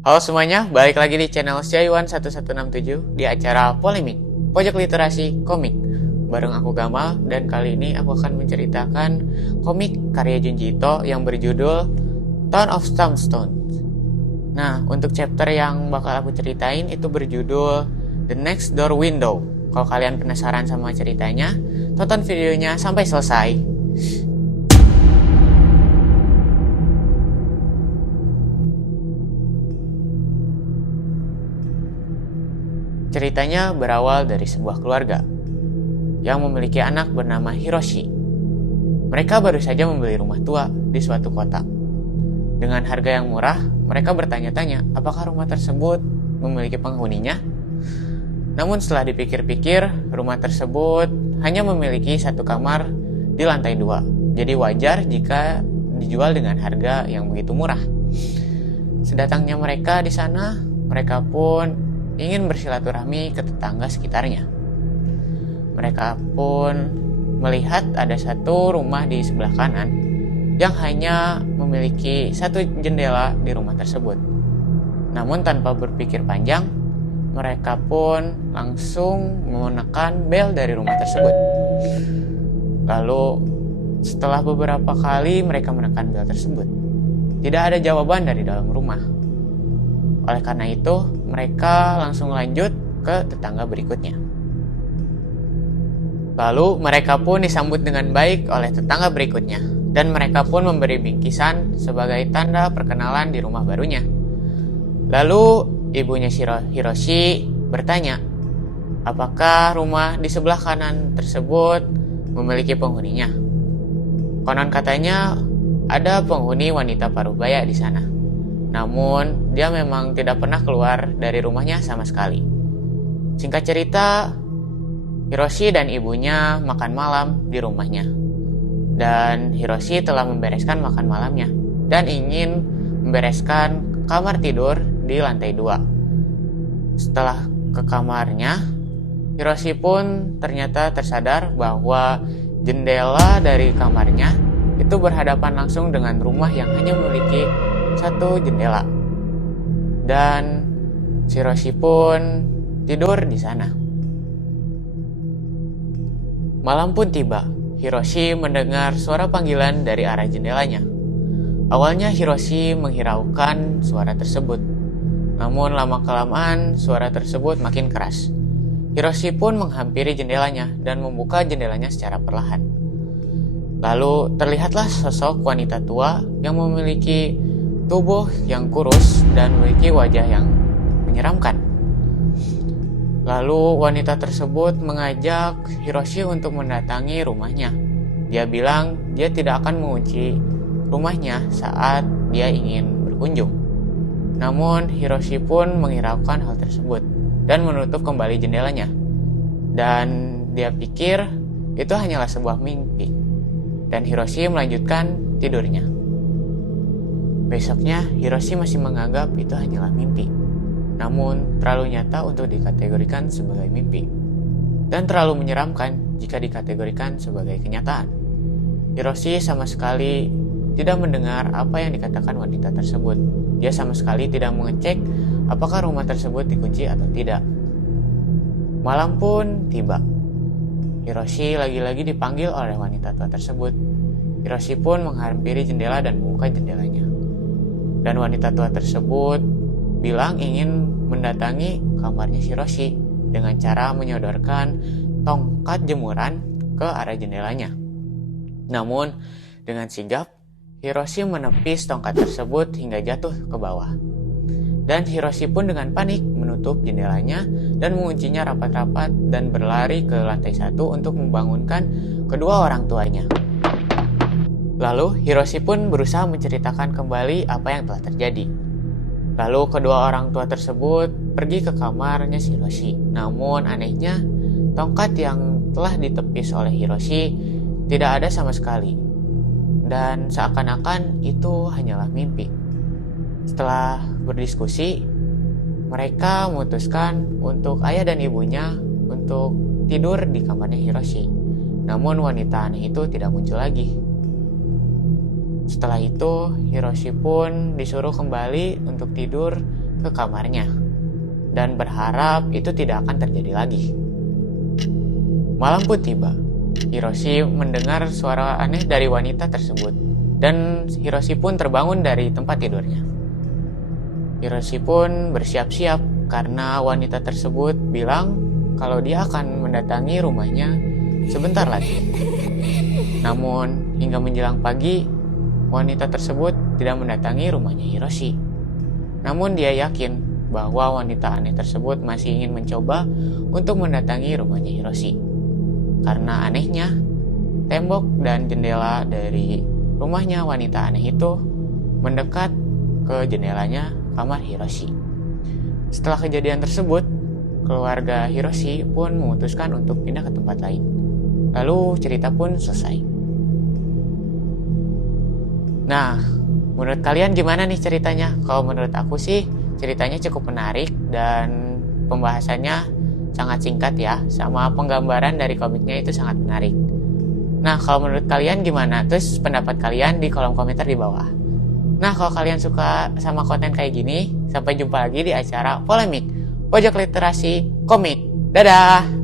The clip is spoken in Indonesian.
Halo semuanya, balik lagi di channel Syaiwan 1167 di acara Polemik, Pojok Literasi Komik. Bareng aku Gamal, dan kali ini aku akan menceritakan komik karya Junji Ito yang berjudul Town of Tombstone. Nah, untuk chapter yang bakal aku ceritain itu berjudul The Next Door Window. Kalau kalian penasaran sama ceritanya, tonton videonya sampai selesai. Ceritanya berawal dari sebuah keluarga yang memiliki anak bernama Hiroshi. Mereka baru saja membeli rumah tua di suatu kota. Dengan harga yang murah, mereka bertanya-tanya apakah rumah tersebut memiliki penghuninya. Namun setelah dipikir-pikir, rumah tersebut hanya memiliki satu kamar di lantai 2. Jadi wajar jika dijual dengan harga yang begitu murah. Sedatangnya mereka di sana, mereka pun ingin bersilaturahmi ke tetangga sekitarnya. Mereka pun melihat ada satu rumah di sebelah kanan yang hanya memiliki satu jendela di rumah tersebut. Namun tanpa berpikir panjang, mereka pun langsung menekan bel dari rumah tersebut. Lalu setelah beberapa kali mereka menekan bel tersebut, tidak ada jawaban dari dalam rumah. Oleh karena itu, mereka langsung lanjut ke tetangga berikutnya. Lalu mereka pun disambut dengan baik oleh tetangga berikutnya, dan mereka pun memberi bingkisan sebagai tanda perkenalan di rumah barunya. Lalu ibunya Hiroshi bertanya, apakah rumah di sebelah kanan tersebut memiliki penghuninya? Konon katanya ada penghuni wanita parubaya di sana. Namun, dia memang tidak pernah keluar dari rumahnya sama sekali. Singkat cerita, Hiroshi dan ibunya makan malam di rumahnya. Dan Hiroshi telah membereskan makan malamnya dan ingin membereskan kamar tidur di lantai 2. Setelah ke kamarnya, Hiroshi pun ternyata tersadar bahwa jendela dari kamarnya itu berhadapan langsung dengan rumah yang hanya memiliki satu jendela, dan Hiroshi pun tidur di sana. Malam pun tiba. Hiroshi mendengar suara panggilan dari arah jendelanya. Awalnya Hiroshi menghiraukan suara tersebut, namun lama-kelamaan suara tersebut makin keras. Hiroshi pun menghampiri jendelanya dan membuka jendelanya secara perlahan. Lalu terlihatlah sosok wanita tua yang memiliki tubuh yang kurus dan memiliki wajah yang menyeramkan. Lalu wanita tersebut mengajak Hiroshi untuk mendatangi rumahnya. Dia bilang dia tidak akan mengunci rumahnya saat dia ingin berkunjung. Namun Hiroshi pun menghiraukan hal tersebut dan menutup kembali jendelanya. Dan dia pikir itu hanyalah sebuah mimpi. Dan Hiroshi melanjutkan tidurnya. Besoknya, Hiroshi masih menganggap itu hanyalah mimpi, namun terlalu nyata untuk dikategorikan sebagai mimpi, dan terlalu menyeramkan jika dikategorikan sebagai kenyataan. Hiroshi sama sekali tidak mendengar apa yang dikatakan wanita tersebut. Dia sama sekali tidak mengecek apakah rumah tersebut dikunci atau tidak. Malam pun tiba. Hiroshi lagi-lagi dipanggil oleh wanita tua tersebut. Hiroshi pun menghampiri jendela dan membuka jendelanya. Dan wanita tua tersebut bilang ingin mendatangi kamarnya Hiroshi dengan cara menyodorkan tongkat jemuran ke arah jendelanya. Namun, dengan sigap, Hiroshi menepis tongkat tersebut hingga jatuh ke bawah. Dan Hiroshi pun dengan panik menutup jendelanya dan menguncinya rapat-rapat dan berlari ke lantai 1 untuk membangunkan kedua orang tuanya. Lalu Hiroshi pun berusaha menceritakan kembali apa yang telah terjadi. Lalu kedua orang tua tersebut pergi ke kamarnya Hiroshi. Namun anehnya, tongkat yang telah ditepis oleh Hiroshi tidak ada sama sekali. Dan seakan-akan itu hanyalah mimpi. Setelah berdiskusi, mereka memutuskan untuk ayah dan ibunya untuk tidur di kamarnya Hiroshi. Namun wanita aneh itu tidak muncul lagi. Setelah itu, Hiroshi pun disuruh kembali untuk tidur ke kamarnya dan berharap itu tidak akan terjadi lagi. Malam pun tiba. Hiroshi mendengar suara aneh dari wanita tersebut dan Hiroshi pun terbangun dari tempat tidurnya. Hiroshi pun bersiap-siap karena wanita tersebut bilang kalau dia akan mendatangi rumahnya sebentar lagi. Namun, hingga menjelang pagi, wanita tersebut tidak mendatangi rumahnya Hiroshi. Namun dia yakin bahwa wanita aneh tersebut masih ingin mencoba untuk mendatangi rumahnya Hiroshi. Karena anehnya, tembok dan jendela dari rumahnya wanita aneh itu mendekat ke jendelanya kamar Hiroshi. Setelah kejadian tersebut, keluarga Hiroshi pun memutuskan untuk pindah ke tempat lain. Lalu cerita pun selesai. Nah, menurut kalian gimana nih ceritanya? Kalau menurut aku sih ceritanya cukup menarik dan pembahasannya sangat singkat ya, sama penggambaran dari komiknya itu sangat menarik. Nah, kalau menurut kalian gimana? Terus pendapat kalian di kolom komentar di bawah. Nah, kalau kalian suka sama konten kayak gini, sampai jumpa lagi di acara Polemik Pojok Literasi Komik. Dadah!